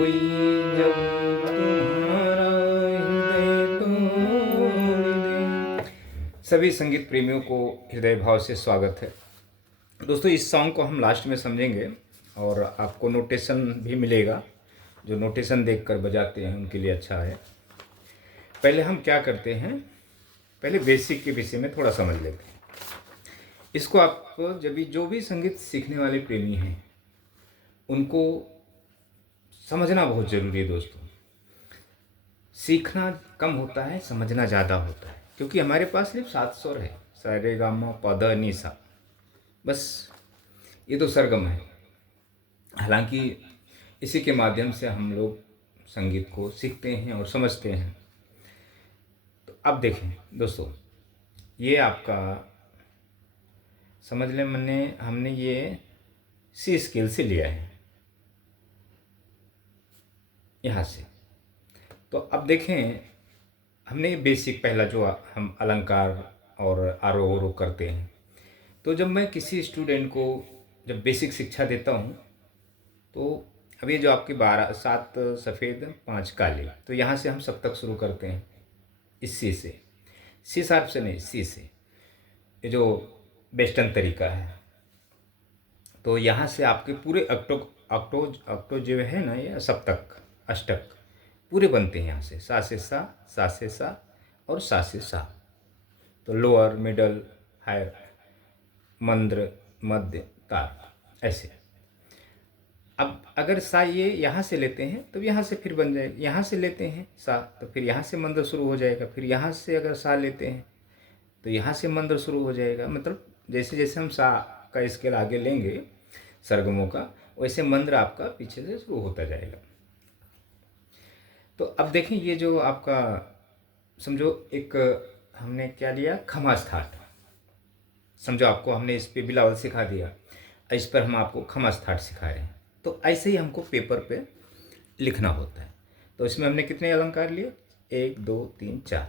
कोई जब तुम्हारा हृदय तोड़ दे। सभी संगीत प्रेमियों को हृदय भाव से स्वागत है। दोस्तों, इस सॉन्ग को हम लास्ट में समझेंगे और आपको नोटेशन भी मिलेगा। जो नोटेशन देखकर बजाते हैं उनके लिए अच्छा है। पहले हम क्या करते हैं, पहले बेसिक के विषय में थोड़ा समझ लेते हैं। इसको आप जब भी जो भी संगीत सीखने वाले प्रेमी हैं उनको समझना बहुत ज़रूरी है। दोस्तों, सीखना कम होता है, समझना ज़्यादा होता है, क्योंकि हमारे पास सिर्फ 7 स्वर है, सा रे गा मा पा धा नी सा, बस ये तो सरगम है। हालांकि इसी के माध्यम से हम लोग संगीत को सीखते हैं और समझते हैं। तो अब देखें दोस्तों, ये आपका समझ लें, हमने ये सी स्केल से लिया है यहाँ से। तो अब देखें, हमने बेसिक पहला जो हम अलंकार और आरोह अवरोह करते हैं। तो जब मैं किसी स्टूडेंट को जब बेसिक शिक्षा देता हूँ तो अब ये जो आपके 7 सफ़ेद 5 काले, तो यहाँ से हम सप्तक शुरू करते हैं इस सी से, सी शार्प से नहीं, सी से। ये जो वेस्टर्न तरीका है। तो यहाँ से आपके पूरे ऑक्टो जो है ना, ये सप्तक अष्टक पूरे बनते हैं यहाँ से, सा से सा, सा से सा और सा से सा। तो लोअर, मिडल, हायर, मंद्र, मध्य, तार, ऐसे। अब अगर सा ये यहाँ से लेते हैं तो यहाँ से फिर बन जाएगा, यहाँ से लेते हैं सा तो फिर यहाँ से मंद्र शुरू हो जाएगा, फिर यहाँ से अगर सा लेते हैं तो यहाँ से मंद्र शुरू हो जाएगा। मतलब जैसे जैसे हम सा का स्केल आगे लेंगे सरगमों का, वैसे मंद्र आपका पीछे से शुरू होता जाएगा। तो अब देखें, ये जो आपका समझो एक हमने क्या लिया, खमास थाट। समझो आपको हमने इस पे बिलावल सिखा दिया, इस पर हम आपको खमास थाट सिखा रहे हैं। तो ऐसे ही हमको पेपर पे लिखना होता है। तो इसमें हमने कितने अलंकार लिए, 1 2 3 4।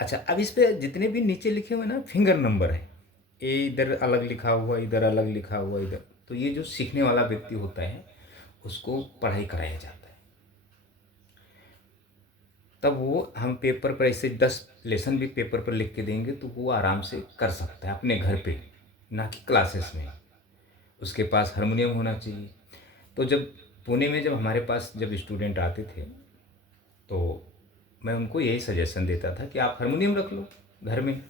अच्छा, अब इस पे जितने भी नीचे लिखे हुए ना फिंगर नंबर है, ए इधर अलग लिखा हुआ, इधर अलग लिखा हुआ, इधर। तो ये जो सीखने वाला व्यक्ति होता है उसको पढ़ाई कराया जाता है। तब वो हम पेपर पर ऐसे 10 लेसन भी पेपर पर लिख के देंगे तो वो आराम से कर सकता है अपने घर पे, ना कि क्लासेस में। उसके पास हारमोनियम होना चाहिए। तो जब पुणे में जब हमारे पास जब स्टूडेंट आते थे तो मैं उनको यही सजेशन देता था कि आप हारमोनियम रख लो घर में,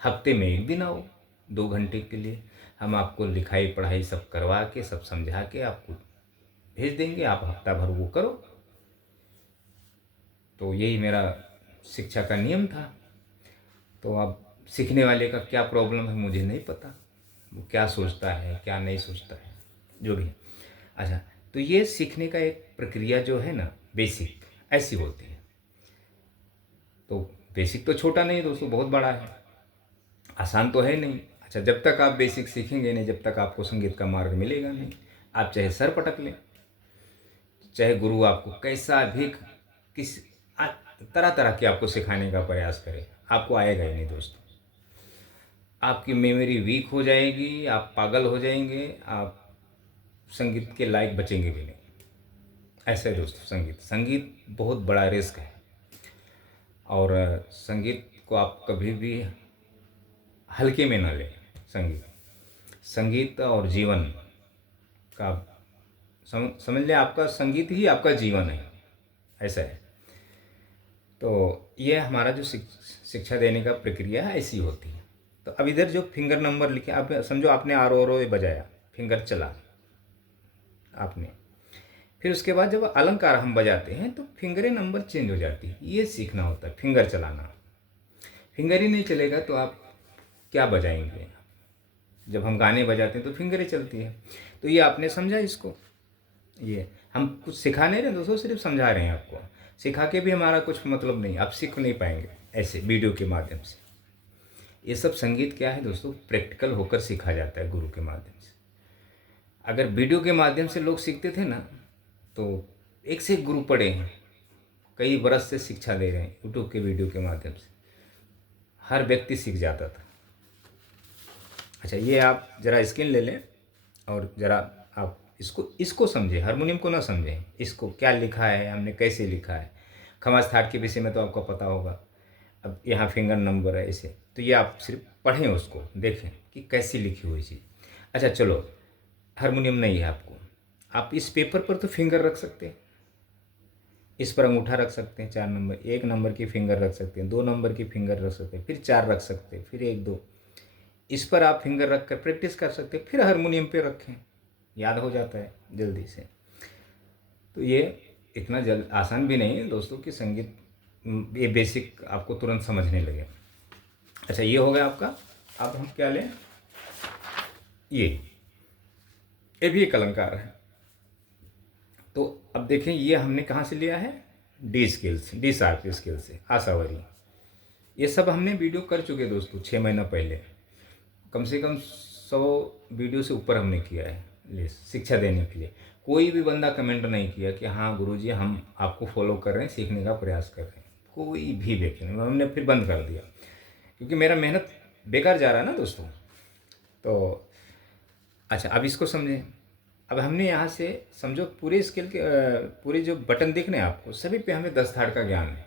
हफ्ते में 1 दिन आओ 2 घंटे के लिए, हम आपको लिखाई पढ़ाई सब करवा के सब समझा के आपको भेज देंगे, आप हफ्ता भर वो करो। तो यही मेरा शिक्षा का नियम था। तो अब सीखने वाले का क्या प्रॉब्लम है मुझे नहीं पता, वो क्या सोचता है क्या नहीं सोचता है, जो भी है। अच्छा, तो ये सीखने का एक प्रक्रिया जो है ना, बेसिक ऐसी होती है। तो बेसिक तो छोटा नहीं है दोस्तों, बहुत बड़ा है, आसान तो है नहीं। अच्छा, जब तक आप बेसिक सीखेंगे नहीं, जब तक आपको संगीत का मार्ग मिलेगा नहीं। आप चाहे सर पटक लें, चाहे गुरु आपको कैसा भी किस तरह तरह के आपको सिखाने का प्रयास करे, आपको आएगा ही नहीं दोस्तों। आपकी मेमोरी वीक हो जाएगी, आप पागल हो जाएंगे, आप संगीत के लायक बचेंगे भी नहीं। ऐसा है दोस्तों, संगीत बहुत बड़ा रिस्क है। और संगीत को आप कभी भी हल्के में ना लें। संगीत और जीवन का समझ लें, आपका संगीत ही आपका जीवन है, ऐसा है। तो ये हमारा जो शिक्षा देने का प्रक्रिया है ऐसी होती है। तो अब इधर जो फिंगर नंबर लिखे, आप समझो आपने आर ओ बजाया, फिंगर चला आपने, फिर उसके बाद जब अलंकार हम बजाते हैं तो फिंगरें नंबर चेंज हो जाती है। ये सीखना होता है, फिंगर चलाना। फिंगर ही नहीं चलेगा तो आप क्या बजाएंगे। जब हम गाने बजाते हैं तो फिंगरें चलती है। तो ये आपने समझा इसको, ये हम कुछ सिखा नहीं रहे दोस्तों, सिर्फ समझा रहे हैं आपको। सिखा के भी हमारा कुछ मतलब नहीं, आप सीख नहीं पाएंगे ऐसे वीडियो के माध्यम से। ये सब संगीत क्या है दोस्तों, प्रैक्टिकल होकर सीखा जाता है गुरु के माध्यम से। अगर वीडियो के माध्यम से लोग सीखते थे ना, तो एक से एक गुरु पड़े हैं, कई बरस से शिक्षा दे रहे हैं यूट्यूब के वीडियो के माध्यम से, हर व्यक्ति सीख जाता था। अच्छा, ये आप ज़रा स्क्रीन ले लें और ज़रा आप इसको इसको समझे, हारमोनियम को ना समझें। इसको क्या लिखा है, हमने कैसे लिखा है। खमास थाट के विषय में तो आपको पता होगा। अब यहाँ फिंगर नंबर है ऐसे, तो ये आप सिर्फ पढ़ें, उसको देखें कि कैसी लिखी हुई चीज़। अच्छा चलो, हारमोनियम नहीं है आपको, आप इस पेपर पर तो फिंगर रख सकते हैं। इस पर अंगूठा रख सकते हैं, 4 नंबर, 1 नंबर की फिंगर रख सकते हैं, 2 नंबर की फिंगर रख सकते हैं, फिर 4 रख सकते हैं, फिर 1 2, इस पर आप फिंगर रख कर प्रैक्टिस कर सकते हैं। फिर हारमोनियम पे रखें, याद हो जाता है जल्दी से। तो ये इतना आसान भी नहीं है दोस्तों कि संगीत ये बेसिक आपको तुरंत समझने लगे। अच्छा ये हो गया आपका। अब हम क्या लें, ये भी एक अलंकार है। तो अब देखें ये हमने कहाँ से लिया है, डी स्केल से, डी शार्प स्केल से, आशावरी। ये सब हमने वीडियो कर चुके दोस्तों 6 महीना पहले, कम से कम 100 वीडियो से ऊपर हमने किया है ये शिक्षा देने के लिए। कोई भी बंदा कमेंट नहीं किया कि हाँ गुरुजी हम आपको फॉलो कर रहे हैं, सीखने का प्रयास कर रहे हैं। कोई भी व्यक्ति नहीं, हमने फिर बंद कर दिया क्योंकि मेरा मेहनत बेकार जा रहा है ना दोस्तों। तो अच्छा अब इसको समझें। अब हमने यहाँ से समझो पूरे स्केल के पूरे जो बटन दिख रहे हैं आपको, सभी पे हमें 10 थाट का ज्ञान है।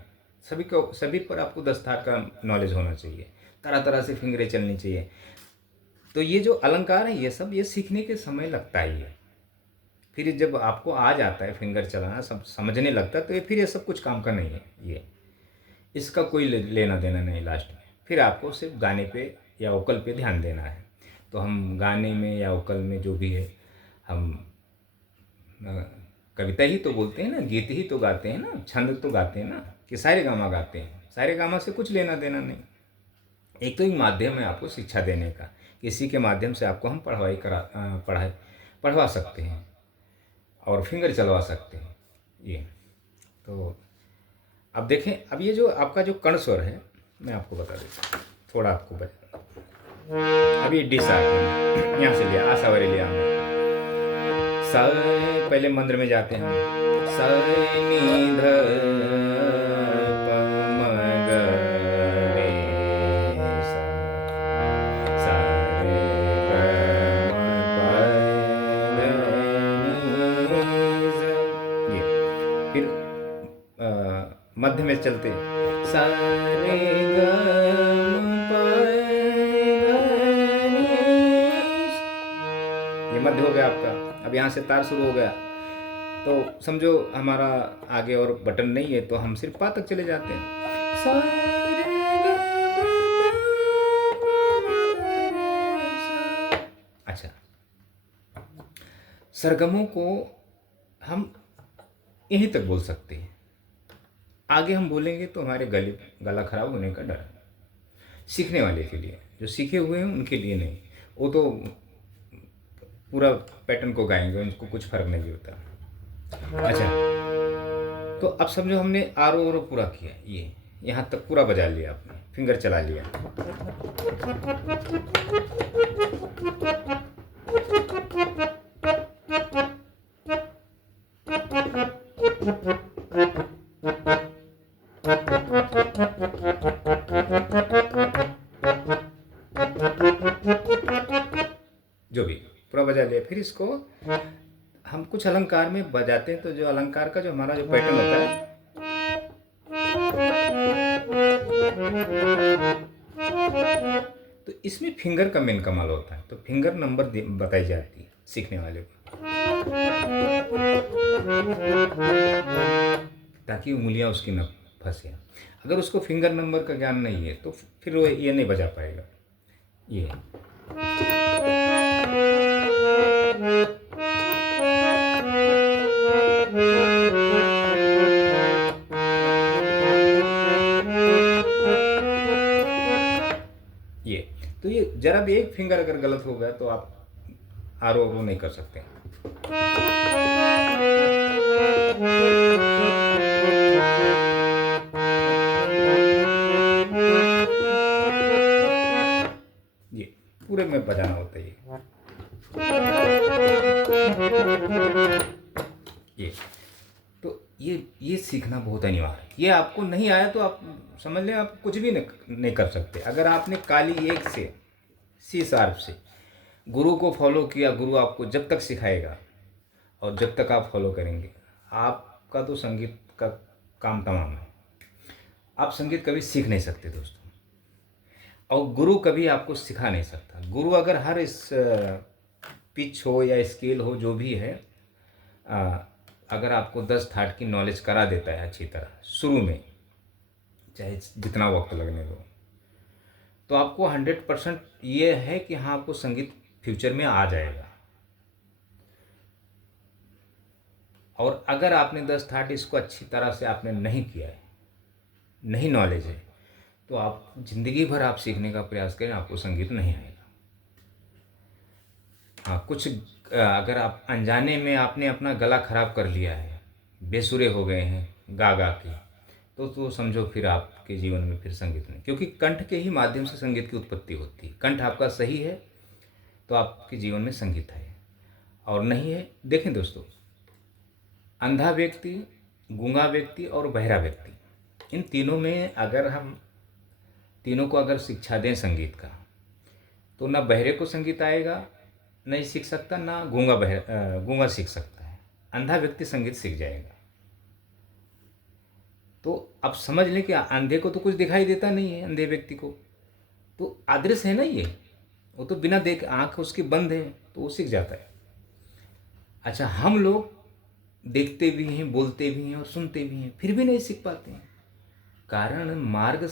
सभी पर आपको 10 थाट का नॉलेज होना चाहिए, तरह तरह से फिंगरें चलनी चाहिए। तो ये जो अलंकार है ये सब ये सीखने के समय लगता ही है। फिर जब आपको आ जाता है फिंगर चलाना, सब समझने लगता है, तो ये फिर ये सब कुछ काम का नहीं है। ये इसका कोई लेना देना नहीं लास्ट में। फिर आपको सिर्फ गाने पे या वोकल पे ध्यान देना है। तो हम गाने में या वोकल में जो भी है, हम कविता ही तो बोलते हैं ना, गीत ही तो गाते हैं ना, छंद तो गाते हैं ना, कि सारे गामा गाते हैं। सारे गामा से कुछ लेना देना नहीं। एक तो एक माध्यम है आपको शिक्षा देने का, किसी के माध्यम से आपको हम पढ़वा सकते हैं और फिंगर चलवा सकते हैं। ये तो अब देखें, अब ये जो आपका जो कर्ण स्वर है मैं आपको बता देता हूँ, थोड़ा आपको बता। अब ये डी शार्प है, यहाँ से लिया, आशावरी लिया हमने। सा, पहले मंत्र में जाते हैं हम, सा नी ध प म ग रे सा, सा रे ग म प ध नी सा। ये फिर मध्य में चलते, सा रे ग म प ध नी सा। ये मध्य हो गया आपका। अब यहाँ से तार शुरू हो गया, तो समझो हमारा आगे और बटन नहीं है, तो हम सिर्फ पा तक चले जाते हैं। सा रे ग सा। अच्छा, सरगमों को हम यहीं तक बोल सकते हैं, आगे हम बोलेंगे तो हमारे गला खराब होने का डर है। सीखने वाले के लिए, जो सीखे हुए हैं उनके लिए नहीं, वो तो पूरा पैटर्न को गाएंगे, उनको कुछ फर्क नहीं होता। अच्छा, तो अब समझो हमने आर ओ पूरा किया, ये यहाँ तक पूरा बजा लिया, आपने फिंगर चला लिया। जो भी पूरा बजा लिया, फिर इसको हम कुछ अलंकार में बजाते हैं। तो जो अलंकार का जो हमारा जो पैटर्न होता है, तो इसमें फिंगर का मेन कमाल होता है। तो फिंगर नंबर बताई जाती है सीखने वाले को, ताकि उंगलियां उसकी न फंसे। अगर उसको फिंगर नंबर का ज्ञान नहीं है तो फिर वो ये नहीं बजा पाएगा। ये तो ये जरा भी एक फिंगर अगर गलत हो गया तो आप आर ओ नहीं कर सकते। ये पूरे में बजाना होता है। ये तो ये सीखना बहुत अनिवार्य है। ये आपको नहीं आया तो आप समझ लें आप कुछ भी नहीं कर सकते। अगर आपने काली एक से सी शार्प से गुरु को फॉलो किया, गुरु आपको जब तक सिखाएगा और जब तक आप फॉलो करेंगे, आपका तो संगीत का काम तमाम है। आप संगीत कभी सीख नहीं सकते दोस्तों, और गुरु कभी आपको सिखा नहीं सकता। गुरु अगर हर इस पिच हो या स्केल हो जो भी है, अ, अगर आपको 10 थाट की नॉलेज करा देता है अच्छी तरह शुरू में, चाहे जितना वक्त लगने दो, तो आपको 100% ये है कि हाँ, आपको संगीत फ्यूचर में आ जाएगा। और अगर आपने 10 थाट इसको अच्छी तरह से आपने नहीं किया है, नहीं नॉलेज है, तो आप ज़िंदगी भर आप सीखने का प्रयास करें, आपको संगीत नहीं आएगा। हाँ, कुछ अगर आप अनजाने में आपने अपना गला ख़राब कर लिया है, बेसुरे हो गए हैं गा गा के, तो समझो फिर आपके जीवन में फिर संगीत नहीं, क्योंकि कंठ के ही माध्यम से संगीत की उत्पत्ति होती है। कंठ आपका सही है तो आपके जीवन में संगीत है, और नहीं है। देखें दोस्तों, अंधा व्यक्ति, गूंगा व्यक्ति और बहरा व्यक्ति, इन तीनों में अगर हम तीनों को अगर शिक्षा दें संगीत का, तो ना बहरे को संगीत आएगा, नहीं सीख सकता, ना गूंगा सीख सकता है। अंधा व्यक्ति संगीत सीख जाएगा। तो आप समझ लें कि अंधे को तो कुछ दिखाई देता नहीं है, अंधे व्यक्ति को तो अदृश्य है ना ये, वो तो बिना देख, आँख उसकी बंद है तो वो सीख जाता है। अच्छा, हम लोग देखते भी हैं, बोलते भी हैं और सुनते भी हैं, फिर भी नहीं सीख पाते हैं। कारण मार्ग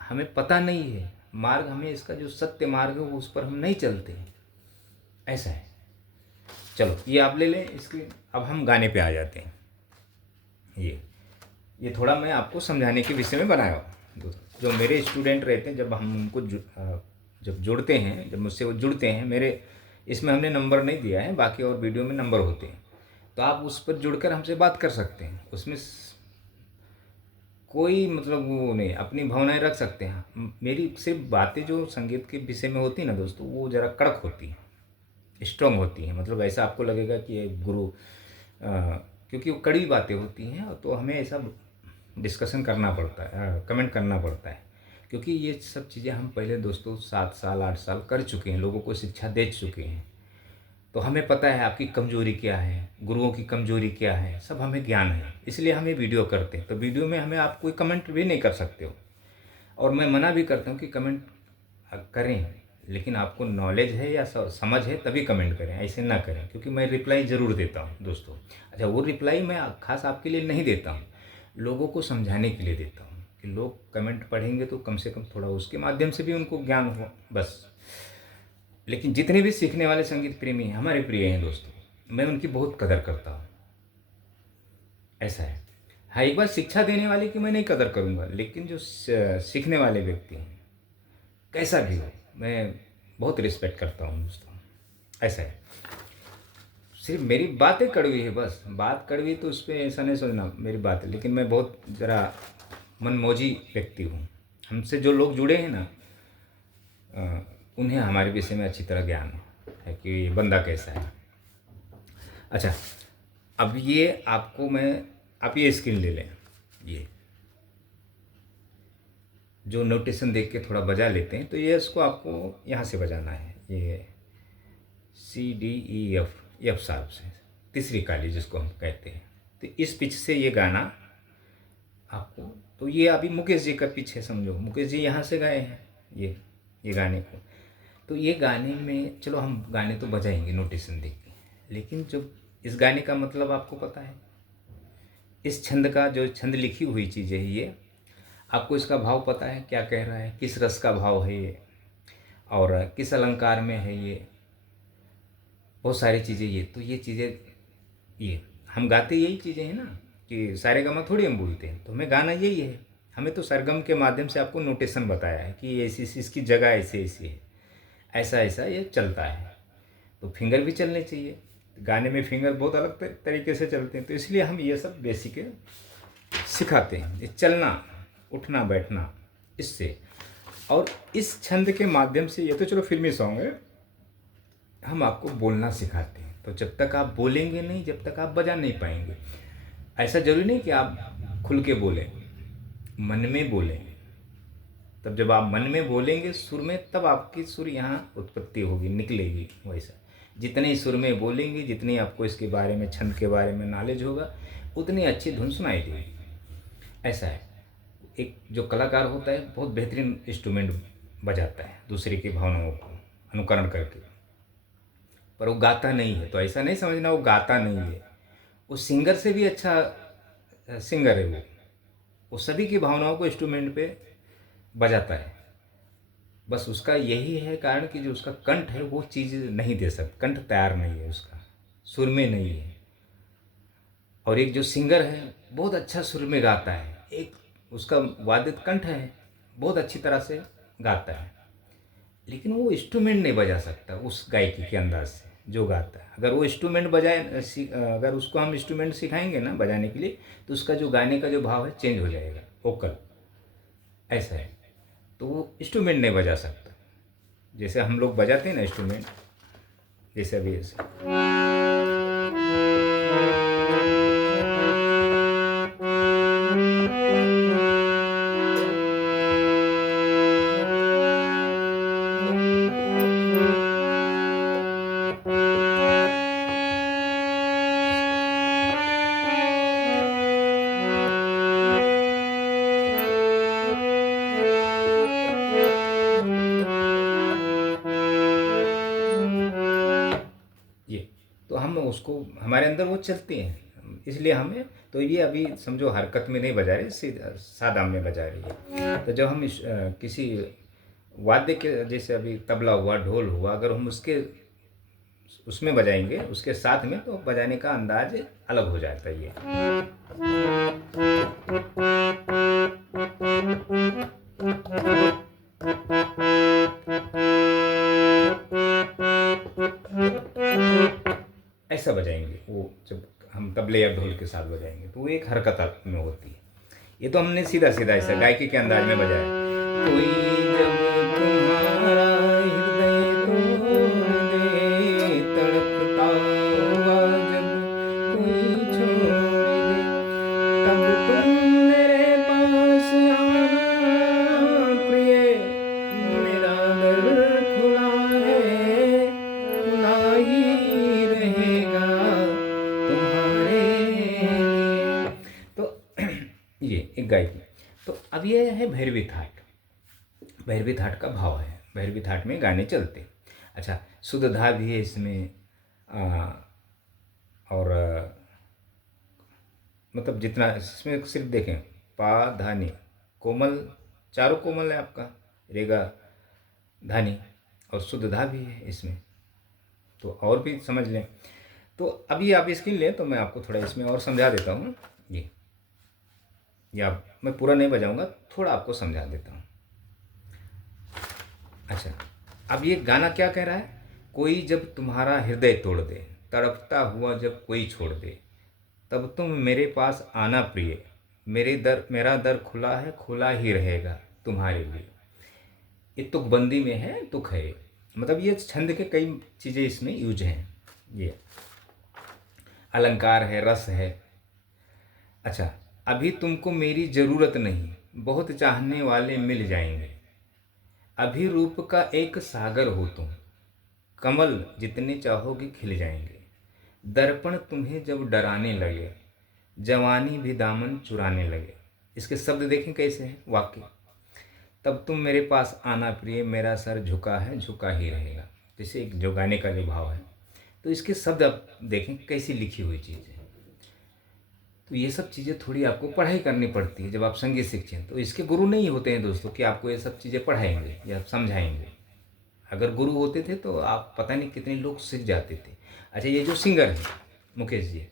हमें पता नहीं है, मार्ग हमें, इसका जो सत्य मार्ग है वो उस पर हम नहीं चलते हैं, ऐसा है। चलो ये आप ले लें इसकी। अब हम गाने पे आ जाते हैं। ये थोड़ा मैं आपको समझाने के विषय में बनाया हूँ। जो मेरे स्टूडेंट रहते हैं, जब हम उनको जब जुड़ते हैं, जब मुझसे वो जुड़ते हैं, मेरे इसमें हमने नंबर नहीं दिया है, बाकी और वीडियो में नंबर होते हैं, तो आप उस पर जुड़कर हमसे बात कर सकते हैं। उसमें कोई मतलब वो नहीं, अपनी भावनाएं रख सकते हैं। मेरी सिर्फ बातें जो संगीत के विषय में होती हैं ना दोस्तों, वो ज़रा कड़क होती हैं, स्ट्रॉन्ग होती हैं। मतलब ऐसा आपको लगेगा कि ये गुरु, क्योंकि वो कड़ी बातें होती हैं, तो हमें ऐसा डिस्कशन करना पड़ता है, कमेंट करना पड़ता है, क्योंकि ये सब चीज़ें हम पहले दोस्तों 7 साल 8 साल कर चुके हैं, लोगों को शिक्षा दे चुके हैं। तो हमें पता है आपकी कमजोरी क्या है, गुरुओं की कमजोरी क्या है, सब हमें ज्ञान है। इसलिए हम ये वीडियो करते हैं। तो वीडियो में हमें आप कोई कमेंट भी नहीं कर सकते हो, और मैं मना भी करता हूँ कि कमेंट करें, लेकिन आपको नॉलेज है या समझ है तभी कमेंट करें, ऐसे ना करें, क्योंकि मैं रिप्लाई ज़रूर देता हूँ दोस्तों। अच्छा, वो रिप्लाई मैं खास आपके लिए नहीं देता हूँ, लोगों को समझाने के लिए देता हूँ कि लोग कमेंट पढ़ेंगे तो कम से कम थोड़ा उसके माध्यम से भी उनको ज्ञान हो, बस। लेकिन जितने भी सीखने वाले संगीत प्रेमी हैं, हमारे प्रिय हैं दोस्तों, मैं उनकी बहुत कदर करता हूँ, ऐसा है। हाँ, एक बार शिक्षा देने वाले की मैं नहीं कदर करूँगा, लेकिन जो सीखने वाले व्यक्ति हैं, कैसा भी हो, मैं बहुत रिस्पेक्ट करता हूँ दोस्तों, ऐसा है। सिर्फ मेरी बातें कड़वी है, बस बात कड़वी, तो उस पर ऐसा नहीं सोचना मेरी बात है, लेकिन मैं बहुत ज़रा मनमौजी व्यक्ति हूँ। हमसे जो लोग जुड़े हैं ना, उन्हें हमारे विषय में अच्छी तरह ज्ञान है कि ये बंदा कैसा है। अच्छा, अब ये आपको आप ये स्क्रीन ले लें, ये जो नोटेशन देख के थोड़ा बजा लेते हैं, तो ये इसको आपको यहाँ से बजाना है, ये C D E F, F साहब से, तीसरी काली जिसको हम कहते हैं। तो इस पिच से ये गाना आपको, तो ये अभी मुकेश जी का पिच है, समझो मुकेश जी यहाँ से गाए हैं ये गाने को। तो ये गाने में, चलो हम गाने तो बजाएंगे नोटेशन देख के, लेकिन जो इस गाने का मतलब आपको पता है, इस छंद का, जो छंद लिखी हुई चीज़ है ये, आपको इसका भाव पता है क्या कह रहा है, किस रस का भाव है ये, और किस अलंकार में है ये, बहुत सारी चीज़ें। ये तो ये चीज़ें, ये हम गाते यही चीज़ें हैं ना, कि सारे गामा थोड़ी हम बोलते हैं, तो हमें गाना यही है। हमें तो सरगम के माध्यम से आपको नोटेशन बताया है कि ऐसी इसकी जगह ऐसे ऐसी है, ऐसा ऐसा ये चलता है। तो फिंगर भी चलने चाहिए, गाने में फिंगर बहुत अलग तरीके से चलते हैं, तो इसलिए हम ये सब बेसिक सिखाते हैं, ये चलना, उठना बैठना, इससे। और इस छंद के माध्यम से, ये तो चलो फिल्मी सॉन्ग है, हम आपको बोलना सिखाते हैं। तो जब तक आप बोलेंगे नहीं, जब तक आप बजा नहीं पाएंगे। ऐसा जरूरी नहीं कि आप खुल के बोलें, मन में बोलें। तब जब आप मन में बोलेंगे सुर में, तब आपकी सुर यहाँ उत्पत्ति होगी, निकलेगी वैसा। जितने सुर में बोलेंगे, जितनी आपको इसके बारे में, छंद के बारे में नॉलेज होगा, उतनी अच्छी धुन सुनाई देगी। ऐसा है। एक जो कलाकार होता है बहुत बेहतरीन इंस्ट्रूमेंट बजाता है दूसरे की भावनाओं को अनुकरण करके, पर वो गाता नहीं है। तो ऐसा नहीं समझना वो गाता नहीं है, वो सिंगर से भी अच्छा सिंगर है। वो सभी की भावनाओं को इंस्ट्रूमेंट पे बजाता है। बस उसका यही है कारण कि जो उसका कंठ है वो चीज़ नहीं दे सकता, कंठ तैयार नहीं है उसका, सुर में नहीं है। और एक जो सिंगर है बहुत अच्छा सुर में गाता है, एक उसका वाद्य कंठ है, बहुत अच्छी तरह से गाता है, लेकिन वो इंस्ट्रूमेंट नहीं बजा सकता उस गायकी के अंदाज से जो गाता है। अगर वो इंस्ट्रूमेंट बजाए, अगर उसको हम इंस्ट्रूमेंट सिखाएंगे ना बजाने के लिए, तो उसका जो गाने का जो भाव है चेंज हो जाएगा, वोकल। ऐसा है। तो वो इंस्ट्रूमेंट नहीं बजा सकता जैसे हम लोग बजाते हैं ना इंस्ट्रूमेंट, जैसे अभी ऐसे। ये तो हम उसको हमारे अंदर वो चलते हैं, इसलिए हमें तो ये अभी समझो हरकत में नहीं बजा रहे, सीधा सादा में बजा रही है। तो जब हम किसी वाद्य के, जैसे अभी तबला हुआ, ढोल हुआ, अगर हम उसके उसमें बजाएंगे उसके साथ में, तो बजाने का अंदाज अलग हो जाता है। ये ऐसा बजाएंगे वो, जब हम तबले या ढोल के साथ बजाएंगे तो वो एक हरकत में होती है। ये तो हमने सीधा सीधा ऐसा गायकी के अंदाज में बजाया। कोई जब तुम्हारा हृदय तोड़ दे, तड़पता हुआ जब कोई छोड़ दे, तब तुम मेरे पास आना प्रिय, मेरा दर खुला है, खुला ही रहेगा तुम्हारे लिए। तो ये एक गायकी। तो अब ये है भैरवी थाट। भैरवी थाट का भाव है, भैरवी थाट में गाने चलते। अच्छा, शुद्धधा भी है इसमें। और मतलब जितना इसमें सिर्फ देखें, पा धानी, कोमल, चारों कोमल है आपका, रेगा धानी, और शुद्धधा भी है इसमें, तो और भी समझ लें। तो अभी आप इसके लिए तो मैं आपको थोड़ा इसमें और समझा देता हूँ। ये या मैं पूरा नहीं बजाऊंगा, थोड़ा आपको समझा देता हूँ। अच्छा, अब ये गाना क्या कह रहा है? कोई जब तुम्हारा हृदय तोड़ दे, तड़पता हुआ जब कोई छोड़ दे, तब तुम मेरे पास आना प्रिय, मेरा दर खुला है, खुला ही रहेगा तुम्हारे लिए। ये तुकबंदी में है, तुक है, मतलब ये छंद के कई चीज़ें इसमें यूज हैं। ये अलंकार है, रस है। अच्छा, अभी तुमको मेरी ज़रूरत नहीं, बहुत चाहने वाले मिल जाएंगे। अभी रूप का एक सागर हो तुम, कमल जितने चाहोगे खिल जाएंगे। दर्पण तुम्हें जब डराने लगे, जवानी भी दामन चुराने लगे। इसके शब्द देखें कैसे हैं वाक्य। तब तुम मेरे पास आना प्रिय, मेरा सर झुका है, झुका ही रहेगा। जैसे एक जो गाने का जो भाव है, तो इसके शब्द आप देखें कैसी लिखी हुई चीज़ है। तो ये सब चीज़ें थोड़ी आपको पढ़ाई करनी पड़ती है जब आप संगीत सीखते हैं। तो इसके गुरु नहीं होते हैं दोस्तों कि आपको ये सब चीज़ें पढ़ाएंगे या समझाएंगे। अगर गुरु होते थे तो आप पता नहीं कितने लोग सीख जाते थे। अच्छा, ये जो सिंगर है मुकेश जी,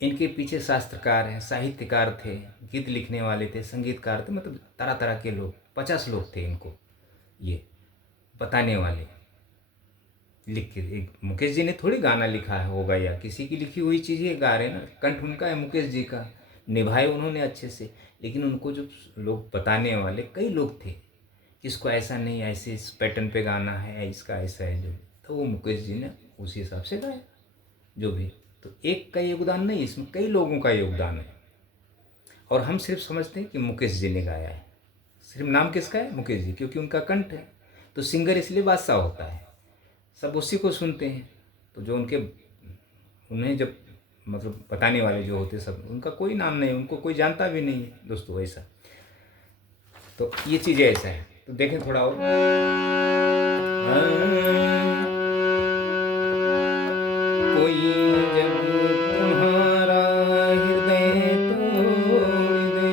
इनके पीछे शास्त्रकार हैं, साहित्यकार थे, गीत लिखने वाले थे, संगीतकार थे, मतलब तरह तरह के लोग, 50 लोग थे इनको ये बताने वाले। लिख के एक मुकेश जी ने थोड़ी गाना लिखा है होगा या किसी की लिखी हुई चीज़ ये गा रहे हैं ना, कंठ उनका है मुकेश जी का, निभाए उन्होंने अच्छे से। लेकिन उनको जो लोग बताने वाले कई लोग थे, इसको ऐसा नहीं, ऐसे इस पैटर्न पे गाना है, इसका ऐसा है जो, तो वो मुकेश जी ने उसी हिसाब से गाया जो भी। तो एक का योगदान नहीं, इसमें कई लोगों का योगदान है। और हम सिर्फ समझते हैं कि मुकेश जी ने गाया है, सिर्फ नाम किसका है? मुकेश जी, क्योंकि उनका कंठ है। तो सिंगर इसलिए बादशाह होता है, सब उसी को सुनते हैं। तो जो उन्हें जब मतलब बताने वाले जो होते सब, उनका कोई नाम नहीं, उनको कोई जानता भी नहीं है दोस्तों ऐसा। तो ये चीज़ें ऐसा है। तो देखें थोड़ा और। कोई जब तुम्हारा हृदय तोड़ दे,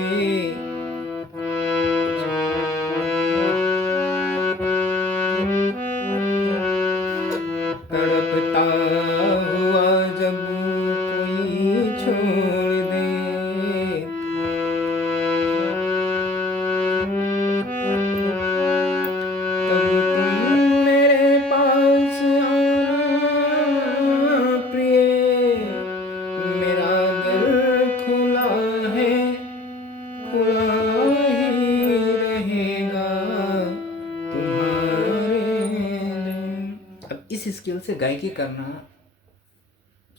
तड़पता हुआ जब कोई छोड़ दे, तब तुम मेरे पास आना प्रिय, मेरा दिल खुला है, खुला ही रहेगा तुम्हारे लिए। अब इस स्किल से गायकी करना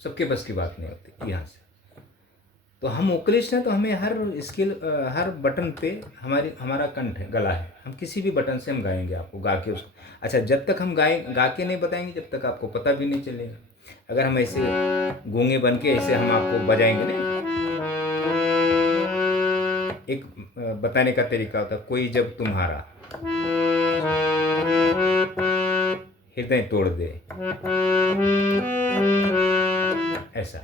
सबके बस की बात नहीं होती यहाँ से। तो हम वोकलिस्ट हैं, तो हमें हर स्किल, हर बटन पे हमारा कंठ है, गला है, हम किसी भी बटन से हम गाएंगे आपको गा के उसको। अच्छा, जब तक हम गा के नहीं बताएंगे, जब तक आपको पता भी नहीं चलेगा। अगर हम ऐसे गूंगे बन के ऐसे हम आपको बजाएंगे नहीं, एक बताने का तरीका होता है, कोई जब तुम्हारा हृदय तोड़ दे, ऐसा।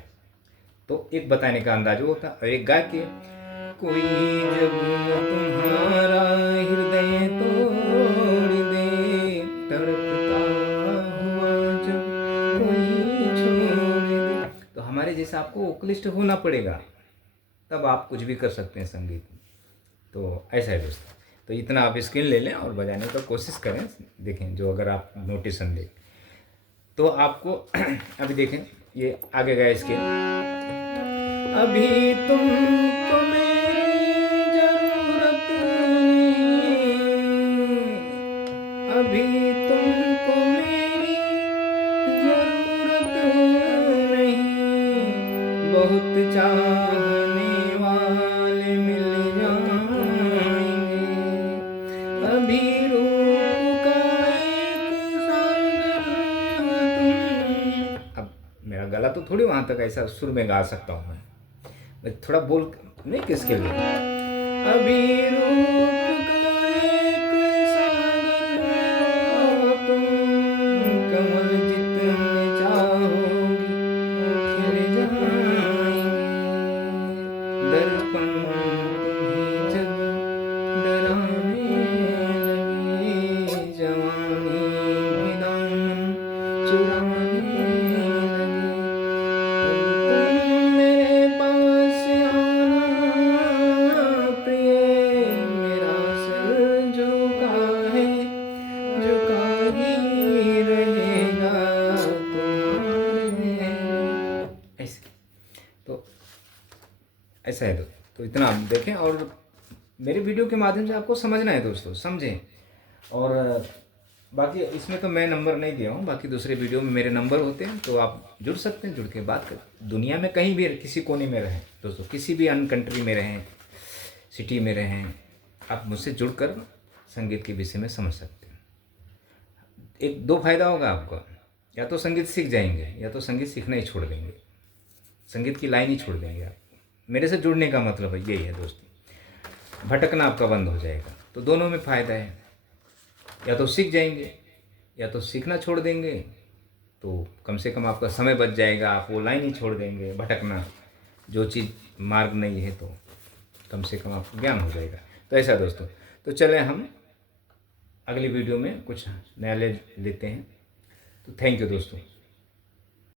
तो एक बताने का अंदाज होता है, और एक गा के, कोई जब तुम्हारा हृदय तोड़ दे, तड़पता हुआ जब कोई छोड़ दे। तो हमारे जैसा आपको वोकलिस्ट होना पड़ेगा, तब आप कुछ भी कर सकते हैं संगीत में। तो ऐसा है दोस्तों। तो इतना आप स्किल ले लें और बजाने का कोशिश करें। देखें, जो अगर आप नोटेशन दें तो आपको अभी देखें ये आगे गया स्केल। अभी तुमको मेरी जरूरत नहीं, अभी तुमको मेरी जरूरत नहीं, बहुत चाहने वाले मिल जाएंगे, अभी रूप का एक सागर तुम। अब मेरा गला तो थोड़ी वहाँ तक ऐसा सुर में गा सकता हूँ मैं थोड़ा बोल नहीं किसके लिए। अभी रूप का एक सागर तुम, कमल जितने चाहोगी खिल जाएंगे, दर्पण तुम्हें जब डराने लगे, जवानी भी दामन चुराने लगे, तब तुम मेरे पास आना प्रिय, मेरा सर झुका है, झुका ही रहेगा तुम्हारे। ऐसे तो ऐसा है। तो इतना आप देखें, और मेरे वीडियो के माध्यम से आपको समझना है दोस्तों, समझें। और बाकी इसमें तो मैं नंबर नहीं दिया हूँ, बाकी दूसरे वीडियो में मेरे नंबर होते हैं, तो आप जुड़ सकते हैं, जुड़ के बात कर। दुनिया में कहीं भी किसी कोने में रहें दोस्तों, किसी भी अन्य कंट्री में रहें, सिटी में रहें, आप मुझसे जुड़कर संगीत के विषय में समझ सकते हैं। एक दो फायदा होगा आपको, या तो संगीत सीख जाएंगे, या तो संगीत सीखना ही छोड़ देंगे, संगीत की लाइन ही छोड़ देंगे आप। मेरे से जुड़ने का मतलब है यही है दोस्तों, भटकना आपका बंद हो जाएगा। तो दोनों में फ़ायदा है, या तो सीख जाएंगे या तो सीखना छोड़ देंगे, तो कम से कम आपका समय बच जाएगा, आप वो लाइन ही छोड़ देंगे, भटकना, जो चीज़ मार्ग नहीं है, तो कम से कम आपको ज्ञान हो जाएगा। तो ऐसा दोस्तों, तो चलें हम अगली वीडियो में कुछ नया लेते हैं। तो थैंक यू दोस्तों।